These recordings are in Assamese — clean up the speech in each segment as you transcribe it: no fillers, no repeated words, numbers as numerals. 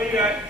Vous comprenez?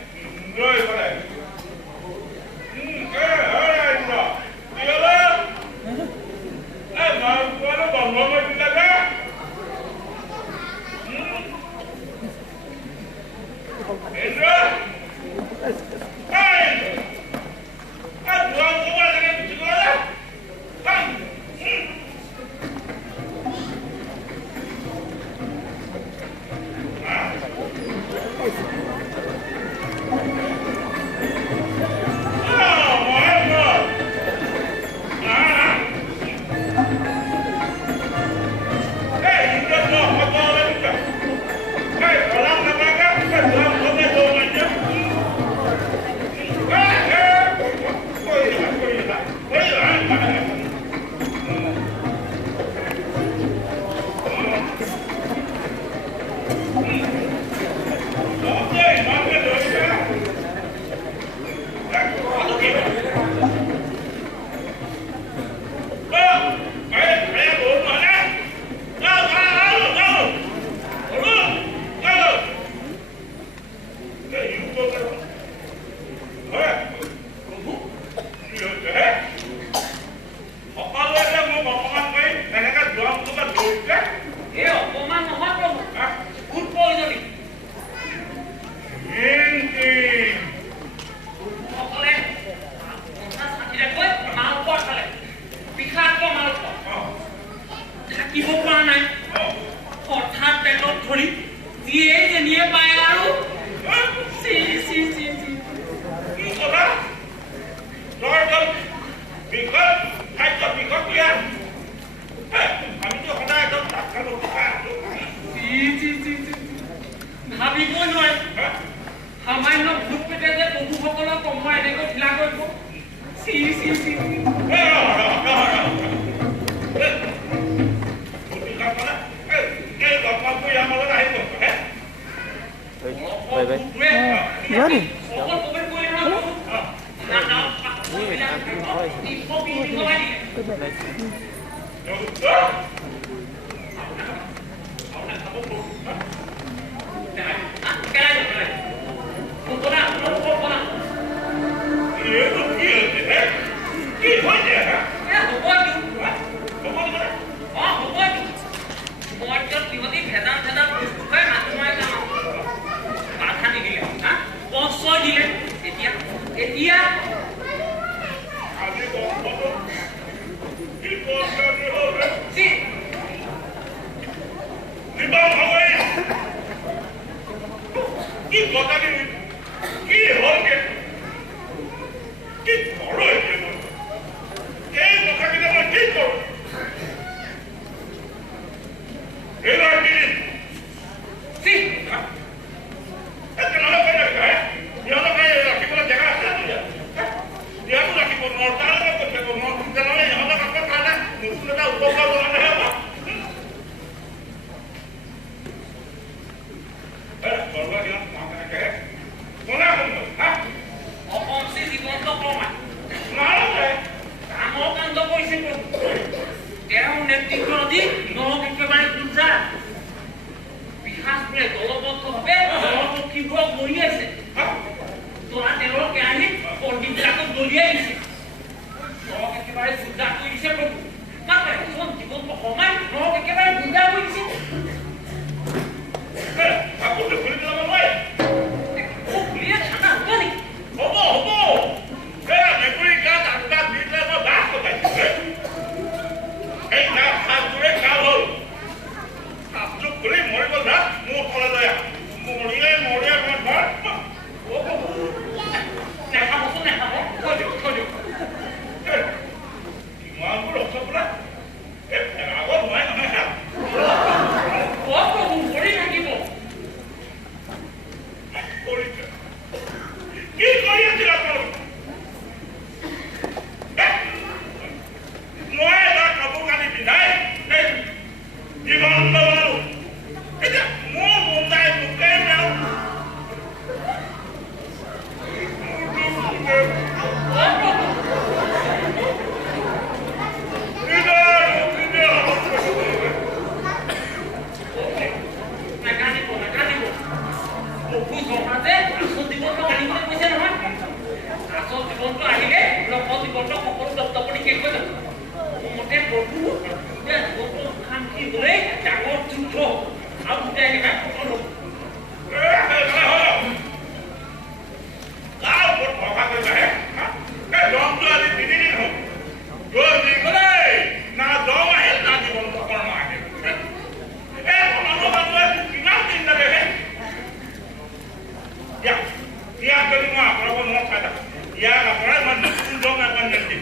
Dia dari mana? Kalau mau kata, dia apa? Mana sundong apa nanti?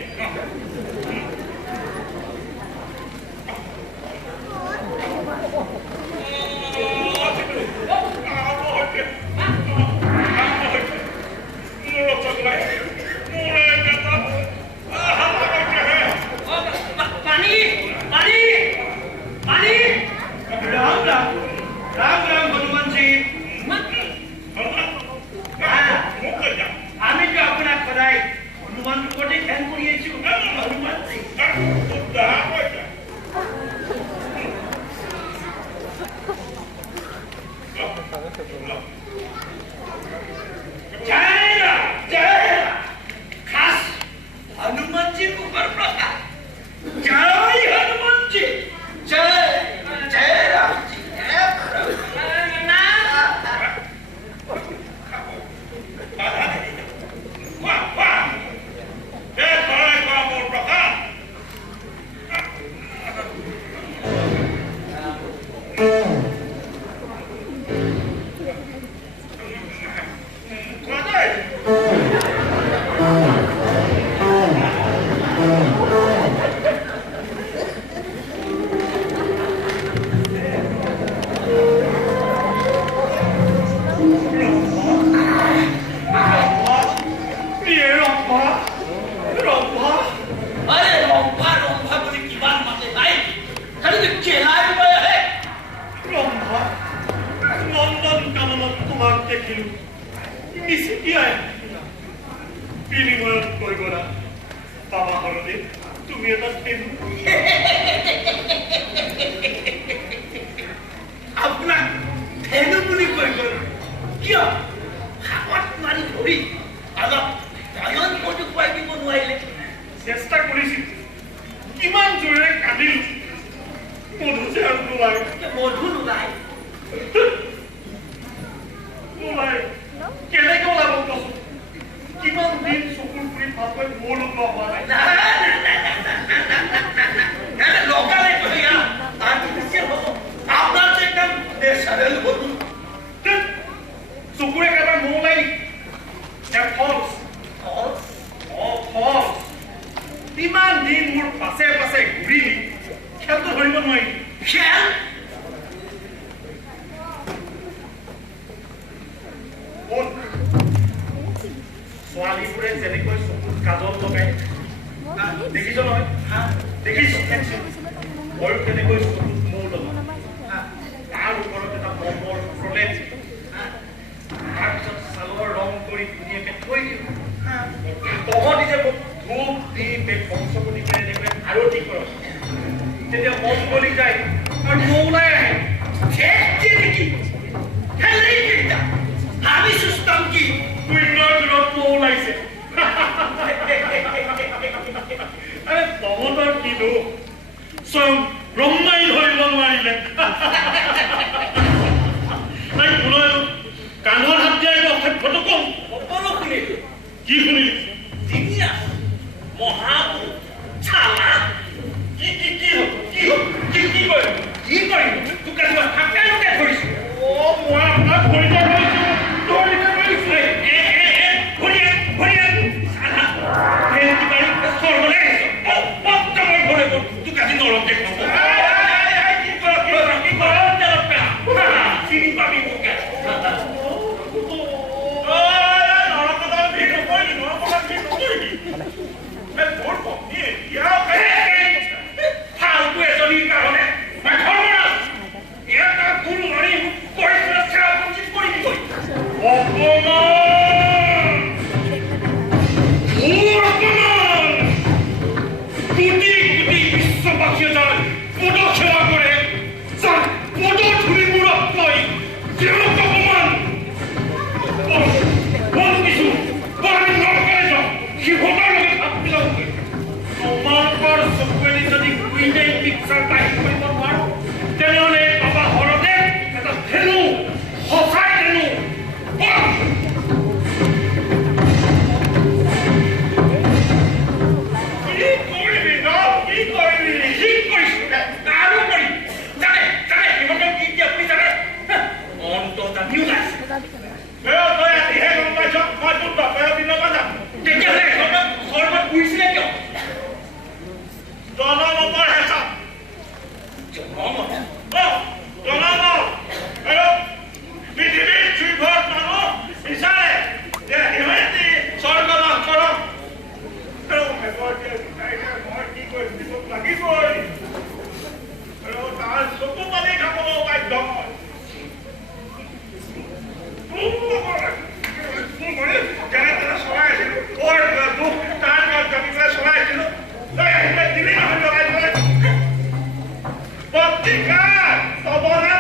তই আজিহে গম পাইছ মই তোৰ বাপেৰ দিনৰ পৰা যাম তেতিয়াহ'লে ঘৰত ঘূৰিছিলে কিয় জনমতৰ হেঁচা জনমত আৰু পৃথিৱীৰ শ্ৰীভৰ মানুহ বিচাৰে যে সিহঁতি স্বৰ্গ লাভ কৰক আৰু মই কি কৰিম লাগিবই আৰু তাৰ চকু পানী খাবলৈ বাধ্য হয় যেনে তেনে চলাই আছিলো দুখ তাৰ জানি পেলাই চলাই আছিলো তই আহিলে দিলি নহয় লগাই দিবলৈ পত্ৰিকাৰ তবনা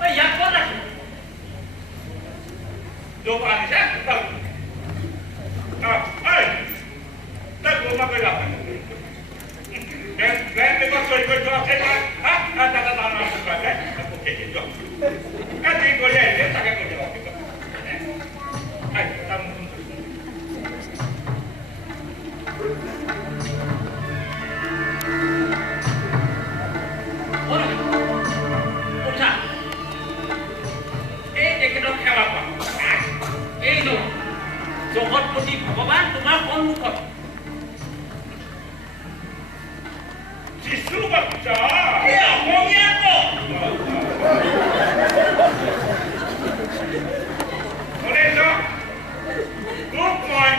ঐ ইয়াক ক'ত ৰাখিম Dua hari saya tahu. Tak gua makan apa? Dan lepas sorry kau jawab saya, tak apa. Aku kecil jawab. Nanti kau lihat dia tak akan jawab kita. Kamu. Orang, ucap. Dia kena khawatir apa? এই নো জগৎপতি ভগৱান তোমাৰ সন্মুখত শিশু বাচ্চা এই অসমীয়া শুনিছ তোক মই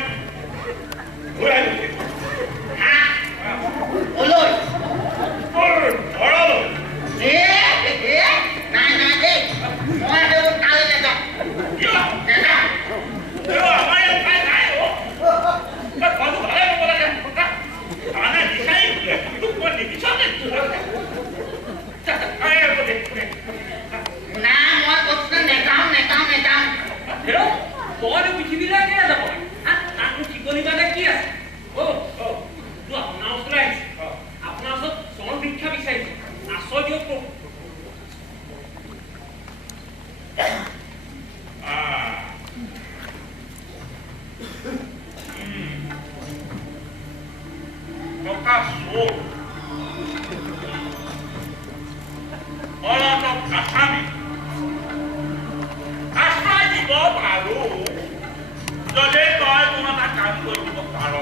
ঘূৰাই দিম ওলৈ তোৰ ঘৰলৈ নাই নাই দেই মই সেইবোৰ তালৈ নাযাওঁ কিয় নাযাওঁ আমাৰ ইয়াত ঠাই নাই ঘৰটো ভালে হ'ব লাগে আনে বিচাৰি তোক মই নিবিচাৰে না মই কৈছোঁ নাযাওঁ নাযাওঁ নাযাওঁ হেৰ' তইতো পৃথিৱীলৈ কেনে যাব তাতনো ঠিকনি মানে কি আছে তোৰ আপোনাৰ ওচৰলৈ আহিছে আপোনাৰ ওচৰত চৰণ ভিক্ষা বিচাৰিছে আশ্ৰয় দিয়ক টকা চোৰ অলপ কাছামি আশ্ৰয় দিব পাৰো যদি তই কোনো এটা কাম কৰি দিব পাৰ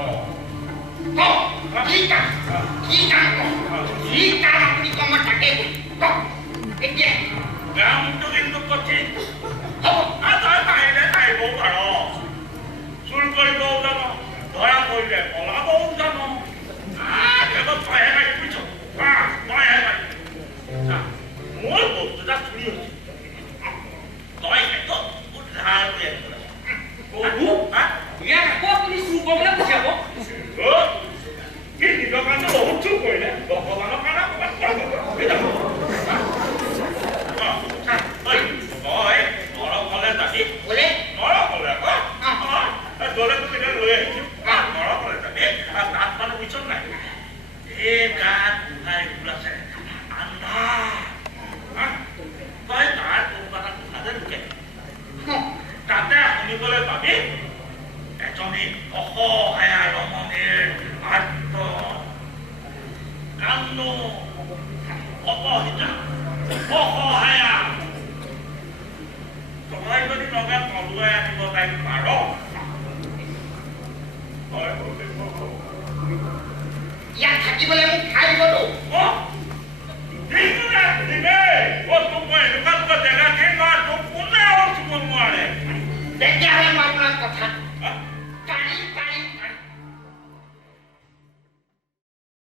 কি কাম কি কাম আপুনি কম তাকে কওক এতিয়া কামটো কিন্তু কঠিন হ'ব তই পাৰিলে পাৰিবও পাৰ চুৰ কৰিবও জান ধৰা পৰিলে পলাবও জান তইহে পাৰিছ তইহে পাৰিছ মোৰ বস্তু এটা চুৰি হৈছে তই সেইটো উদ্ধাৰ কৰি আনিব ইয়াক আকৌ আপুনি চুৰ কৰিবলৈ পঠিয়াব কি নিজৰ কাৰণে বহুত চুৰ কৰিলে ভগৱানৰ কাৰণে তই নৰক হ'লে যাবি বোলে নৰক হ'লে আকৌ দলেতো তেতিয়া লৈ আহিছোঁ নৰক হ'লে যাবি তাত মানে পিছত নাই এই গাত গোহাই ওলাইছে আন্ধাৰ তই তাৰ ক'ৰবাত গোহাতে লুকাই তাতে শুনিবলৈ পাবি এজনী অসহায়া ৰমণীৰ আৰ্ত কান্দ অপহিতা অসহায়া তই যদি লগে পলুৱাই আনিব তাইক পাৰ ইয়াত থাকিবলৈ মোক খাই দিবতো জেগা তোক কোনে আৰু চুব নোৱাৰে তেতিয়াহ'লে মই আপোনাক কথা